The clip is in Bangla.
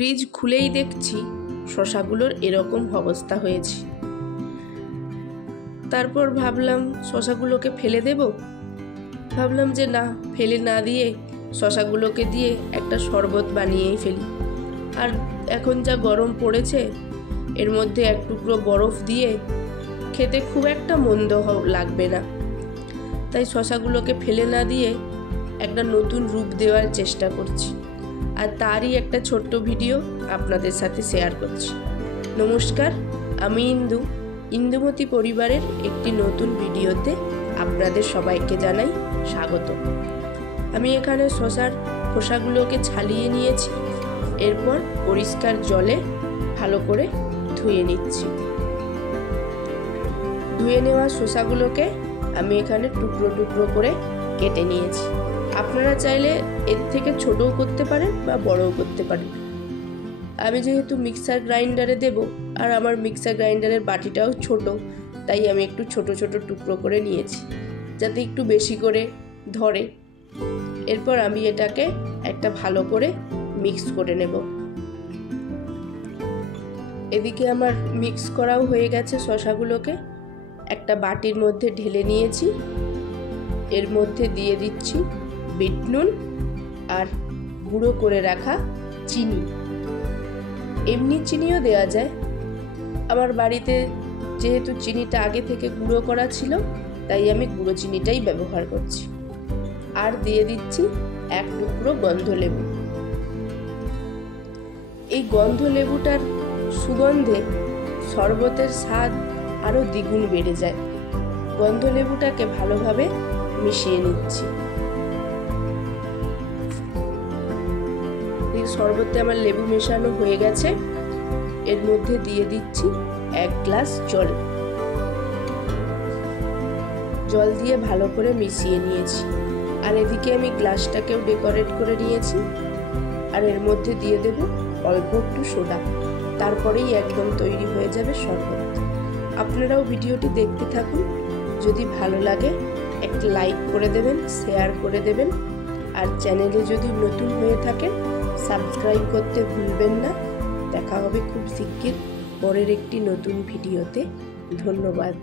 ফ্রিজ খুলেই দেখছি শসাগুলোর এরকম অবস্থা হয়েছে। তারপর ভাবলাম শসাগুলোকে ফেলে দেব। ভাবলাম যে না, ফেলে না দিয়ে শসাগুলোকে দিয়ে একটা শরবত বানিয়েই ফেলি। আর এখন যা গরম পড়েছে, এর মধ্যে এক টুকরো বরফ দিয়ে খেতে খুব একটা মন্দ লাগবে না। তাই শসাগুলোকে ফেলে না দিয়ে একটা নতুন রূপ দেওয়ার চেষ্টা করছি, আর তারই একটা ছোট্ট ভিডিও আপনাদের সাথে শেয়ার করছি। নমস্কার, আমি ইন্দুমতি পরিবারের একটি নতুন ভিডিওতে আপনাদের সবাইকে জানাই স্বাগত। আমি এখানে শসার খোসাগুলোকে ছালিয়ে নিয়েছি, এরপর পরিষ্কার জলে ভালো করে ধুয়ে নিচ্ছি। ধুয়ে নেওয়া শসাগুলোকে আমি এখানে টুকরো টুকরো করে কেটে নিয়েছি। আপনারা চাইলে এর থেকে ছোটও করতে পারেন বা বড়ও করতে পারেন। আমি যেহেতু মিক্সার গ্রাইন্ডারে দেব, আর আমার মিক্সার গ্রাইন্ডারের বাটিটাও ছোট, তাই আমি একটু ছোট ছোট টুকরো করে নিয়েছি যাতে একটু বেশি করে ধরে। এরপর আমি এটাকে একটা ভালো করে মিক্স করে নেব। এদিকে আমার মিক্স করাও হয়ে গেছে। শসাগুলোকে একটা বাটির মধ্যে ঢেলে নিয়েছি। এর মধ্যে দিয়ে দিচ্ছি বিট নুন আর গুঁড়ো করে রাখা চিনি। এমনি চিনিও দেওয়া যায়। আমার বাড়িতে যেহেতু চিনিটা আগে থেকে গুঁড়ো করা ছিল, তাই আমি গুঁড়ো চিনিটাই ব্যবহার করছি। আর দিয়ে দিচ্ছি এক টুকরো গন্ধলেবু। এই গন্ধলেবুটার সুগন্ধে শরবতের স্বাদ আরও দ্বিগুণ বেড়ে যায়। গন্ধলেবুটাকে ভালোভাবে মিশিয়ে নিচ্ছি। শরবতে আমার লেবু মেশানো হয়ে গেছে। এর মধ্যে দিয়ে দিচ্ছি 1 গ্লাস জল। জল দিয়ে ভালো করে মিশিয়ে নিয়েছি। আর এদিকে আমি গ্লাসটাকেও ডেকোরেট করে নিয়েছি। আর এর মধ্যে দিয়ে দেব অল্প একটু সোডা। তারপরেই একদম তৈরি হয়ে যাবে শরবত। আপনারাও ভিডিওটি দেখতে থাকুন। যদি ভালো লাগে একটা লাইক করে দেবেন, শেয়ার করে দেবেন, আর চ্যানেলে যদি নতুন হয়ে থাকেন সাবস্ক্রাইব করতে ভুলবেন না। দেখা হবে খুব শিগগির পরের একটি নতুন ভিডিওতে। ধন্যবাদ।